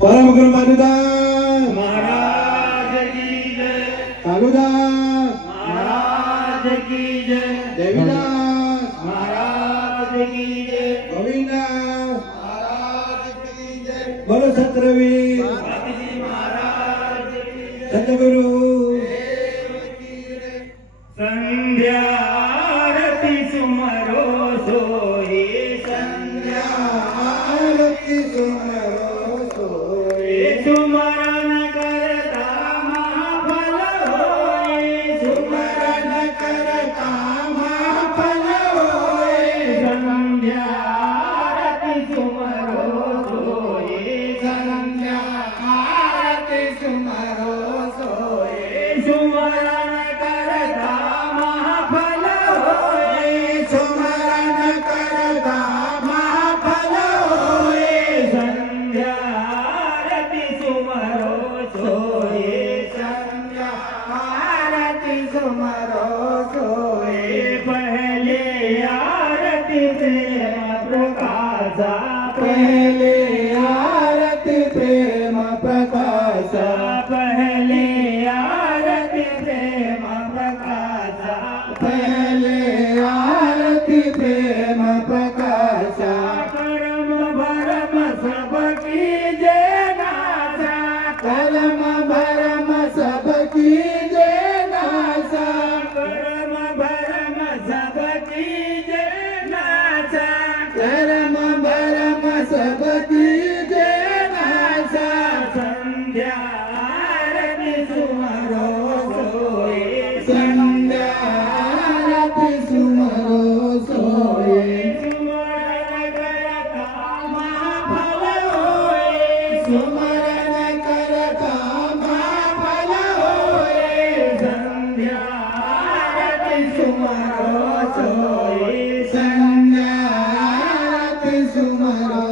परम गुरु मधुदास महाराज की जय। कालूदास महाराज की जय। देवीदास महाराज की जय। गोविंदास महाराज की जय। बोलो सत्रवीर महाराज की जय। सतगुरु संध्या आरती सुमरो सोई। संध्या आरती सुमरो सोई सुमरन करता महाफल होए। सुमरन करता महाफल होए संध्या आरती सुमरो सोए। संध्या आरती सुमरो सोए सुमरन करता महाफल होए। सुमरन करता महाफल होए संध्या आरती सुमरो सोए। संध्या आरती सुमरो सोए पहले आरती प्रेम प्रकाशा। पहले आरती प्रेम प्रकाशा पहले आरती प्रेम प्रकाशा। पहले आरती प्रेम प्रकाशा कर्म भरम सबकी जय नाथा। कर्म भरम सबकी जय नासा कर्म भरम सबकी जय नाथा। कर्म भरम सबकी जय नासा संध्या आरती सुमरो सोए। संध्या आरती सुमरो सोए सुमरन करता महाफल होए। सुमरन करता महाफल होए संध्या आरती सुमरो सोए। संध्या आरती सुमरो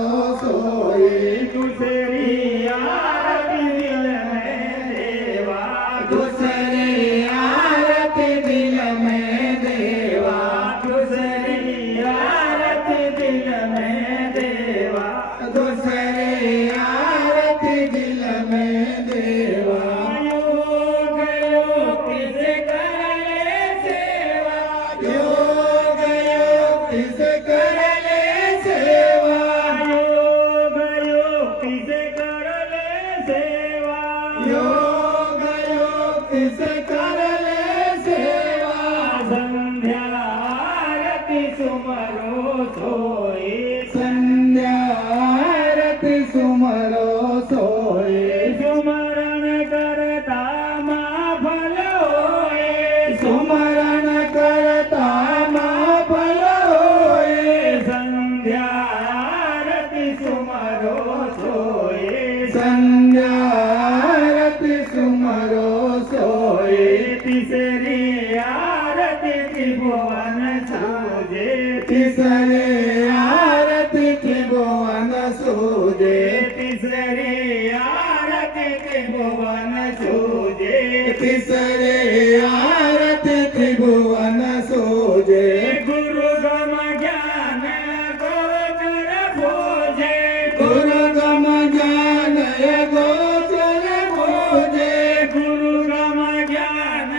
सोए दूसरी आरती दिल में देवा। दूसरी आरती दिल में देवा दूसरी आरती दिल में देवा। दूसरी आरती दिल में देवा योग योग से कर ले सेवा। योग योग से कर ले सेवा योग योग से कर ले सेवा। योग योग से कर ले सेवा संध्या आरती सुमरो सोए। संध्या आरती सुमरो सोए सुमरन करता महाफल होए। सुमरन करता महाफल होए संध्या आरती सुमरो सोए। संध्या आरती सुमरो सोए तीसरी आरती त्रिभुवन सूजे। तीसरे आरती त्रिभुवन सूजे तीसरी आरती त्रिभुवन सूजे। तीसरे आरती त्रिभुवन सूजे गुरु गम ज्ञान गोचर भोजे। गुरु गम ज्ञान गोचर भोजे गुरु गम ज्ञान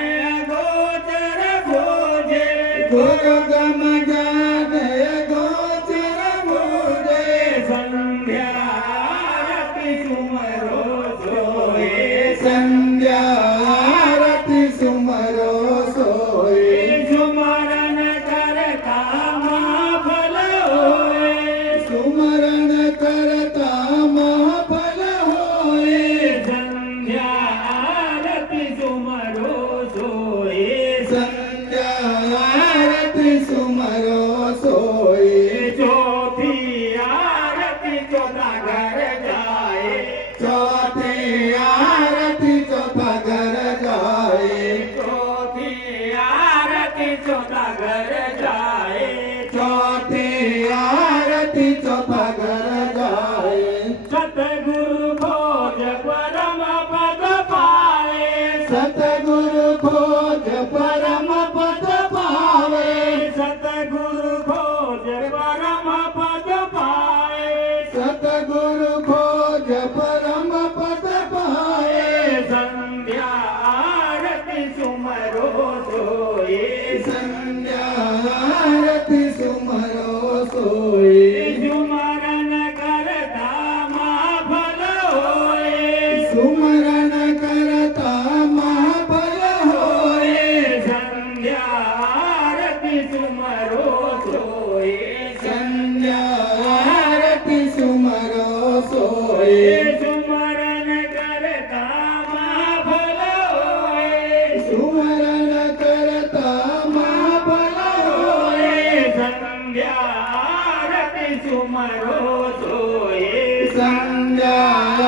गोचर भोजे। गुरु गम ज्ञान गोचर भोजे संध्या आरती सुमरो सोए। संध्या आरती सुमरो सोए सुमरन करता महाफल संध्या आरती सुमरो सोए संध्या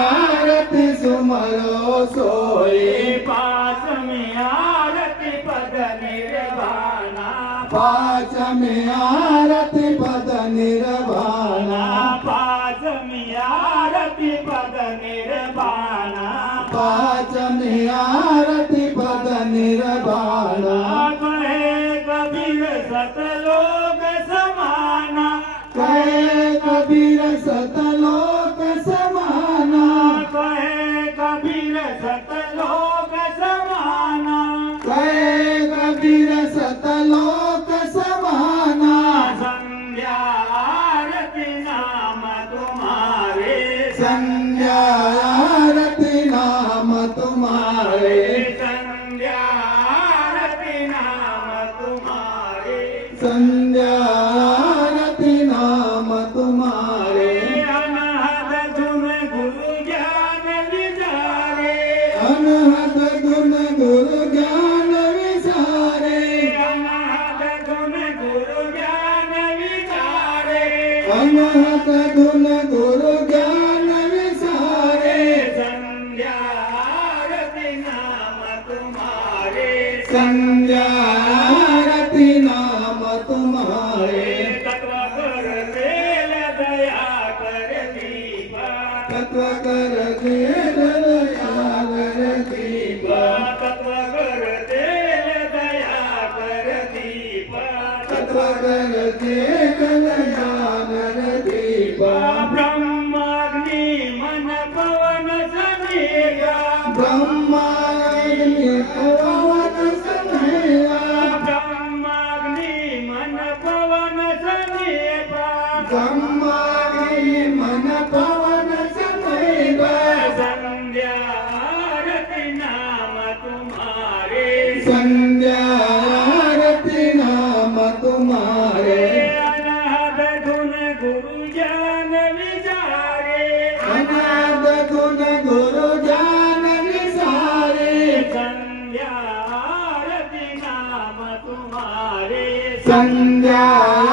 आरती सुमरो सोए पांचमी आरती पद निर्वाणा पांचमी आरती पद निर्वाणा पांचमी आरती पद निर्वाणा पांचमी आरती पद निर्वाणा कहे कबीर सतलोक समाना कहे कबीर सतलोक समाना कहे कबीर सतलोक समाना कहे कबीर सतलोक समाना संध्या आरती नाम तुम्हारे संध्या आरती नाम तुम्हारे संध्या आरती नाम तुम्हारे संध्या आरती नाम तुम्हारे अनहद गुण गुरु ज्ञान विचारे अनहद गुण गुरु ज्ञान विचारे अनहद गुण गुरु ज्ञान विचारे अनहद गुण गुरु ज्ञान विचारे संध्या आरती नाम तुम्हारे संध्या आरती नाम तुम्हारे तत्व कर तेल दया कर दीपा तत्व कर देव दयागर दीपा तत्व कर तेल दया कर दीपा तत्व कर देव दयागर दीपा ब्रह्माग्नि मन पवन सनेगा ब्रह्माग्नि पवन सनेगा ब्रह्माग्नि मन पवन सनेगा ब्रह्माग्नि मन पवन सनेगा संध्या आरती नाम तुम्हारे संध्या आरती नाम तुम्हारे अनाद गुण गुरु ज्ञान विचारे अनाद गुण गुरु ज्ञान विसारे संध्या आरती नाम तुम्हारे संध्या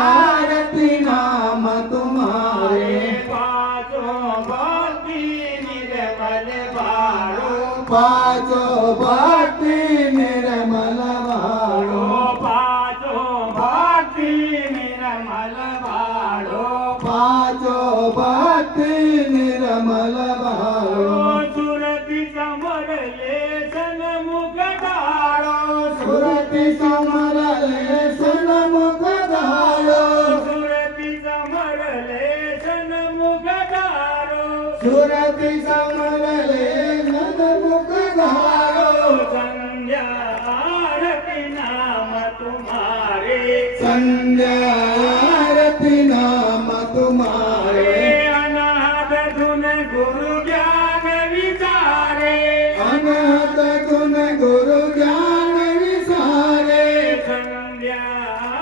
आरती नाम तुम्हारे पांचों भक्ति निर्मल बारो पांचो भक्ति निर्मल वाणो पांचों भक्ति निर्मल बारो पांचो भक्ति निर्मल वाणो सुरति समर ले सन्मुख डालो सुरति समर ले सन्मुख डालो सुरति समर ले सन्मुख डालो सुरति समर ले सन्मुख डालो संध्या आरती नाम तुम्हारे संध्या आरती नाम तुम्हारे अनाथ धुन गुरु ज्ञान विचारे अनहद गुण गुरु ज्ञान विसारे संध्या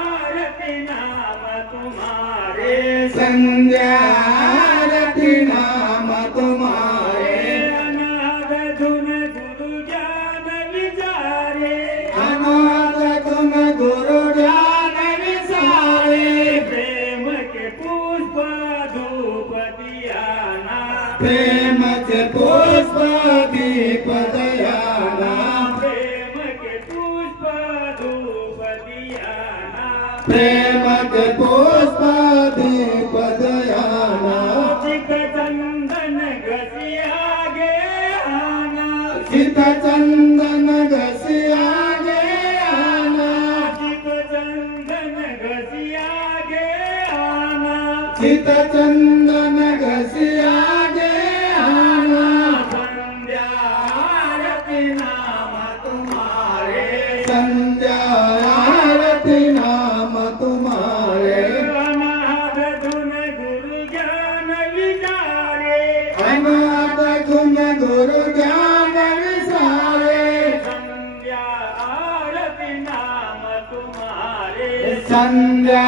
आरती नाम तुम्हारे संध्या आरती नाम तुम्हारे अनाथ धुन गुरु ज्ञान विचारे अनहद गुण गुरु ज्ञान विसारे प्रेम के पुष्प धूप दियाना प्रेम के पुष्प दीप दयाना प्रेम के पुष्प धूप दियाना प्रेम के पुष्प दीप दयाना चित चंदन घसिया गे आना चित चंदन घसिया गे आना चित चंदन घसिया गे आना चित चंदन घसिया गे आना संध्या आरती नाम तुम्हारे संध्या आरती नाम तुम्हारे अनाथ धुन गुरु ज्ञान विचारे अनाथ गुण गुरु ज्ञान विसारे संध्या आरती नाम तुम्हारे संध्या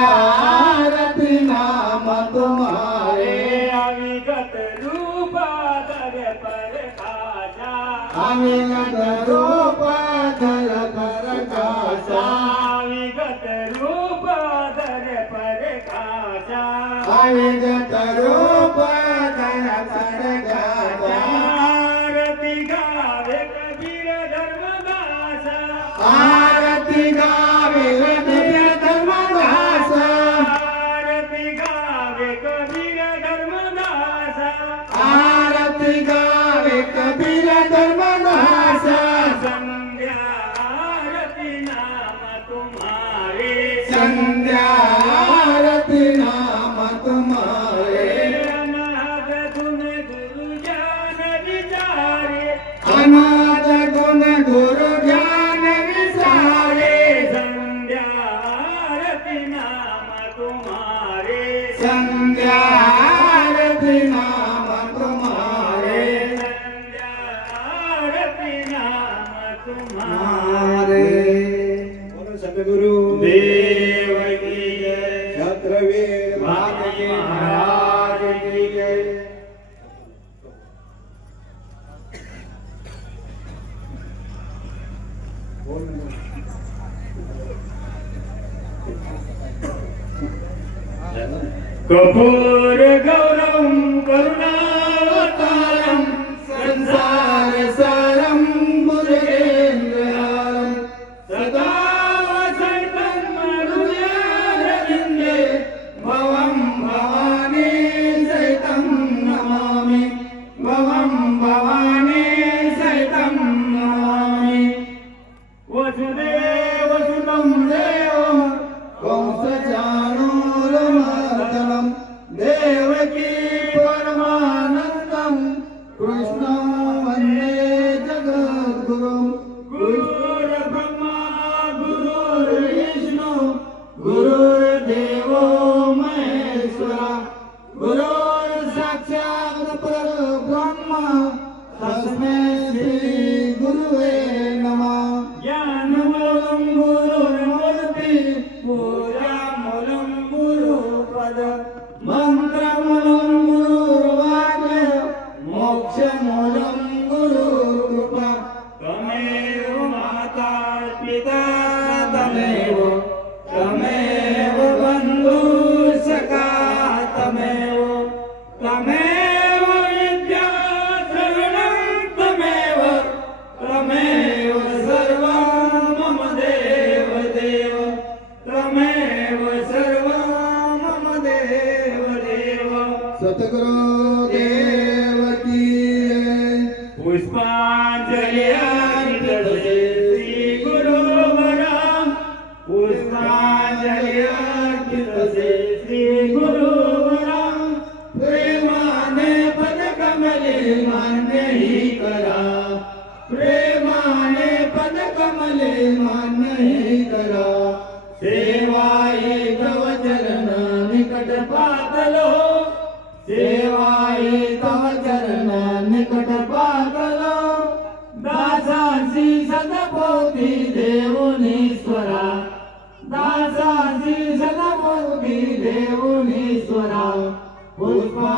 आरती नाम तुम्हारे अविगत रूप दर पर खाजा अविगत रूप धर पर कासा अविगत रूप दर पर खाजा अविगत रूप धर खड़गाचा आरती गावे कबीर धर्मदास आरती गावे कबीर धर्मदास आरती गावे कबीर धर्मदास आरती गावे कबीर धर्मदास संध्या आरती नाम तुम्हारे संध्या आरती नाम तुम्हारे अनाथ गुण गुरु ज्ञान विचारे अनाथ गुण गुरु ज्ञान विसारे संध्या आरती नाम तुम्हारे संध्या आरती नाम तुम्हारे संध्या आरती नाम तुम्हारे हमारे बोलो सतगुरु देव की जय छत्रवीर भागवती महाराज की जय कपूर गौरम करुणावतारम संसार सारं मुरेन्द्रहारं सदा वसन्तं हृदयारविन्दे भवं भवानी सहितं नमामि भवं भवानी सहितं नमामि वसुदेव वसुतं देवं कंसचाणूरमर्दनं देवकी परमानन्दं कृष्णं वन्दे जगद्गुरुं गुरुर्ब्रह्मा गुरुर्विष्णु गुरुर्देवो महेश्वरा गुरुर्साक्षात् परब्रह्म तस्मै श्री गुरुवे नमः ज्ञानमूलं गुरुर्मूर्ति पूजामूलं गुरुपद मन्त्रमूलं गुरुर्वाक्य मोक्षमूलं गुरुकृपा तमेव माता पिता तमेव तमेव बन्धु सखा तमेव तमेव विद्या शरणं तमेव तमेव सर्वं मम देव देव तमेव सर्वं मम देव देव सतगुरु देव की जय पुष्पांजलि अर्पित श्री गुरुवरा पुष्पांजलि अर्पित श्री गुरुवरा प्रेमाने पद कमले मान्य ही करा प्रेमाने पद कमले मान्य ही करा सेवाई तव चरण निकट पातलो सेवाई तव चरण निकट पातलो दासांसी सदपोती देवनीश्वरा दासांसी सदपोती देवनीश्वरा पुष्पा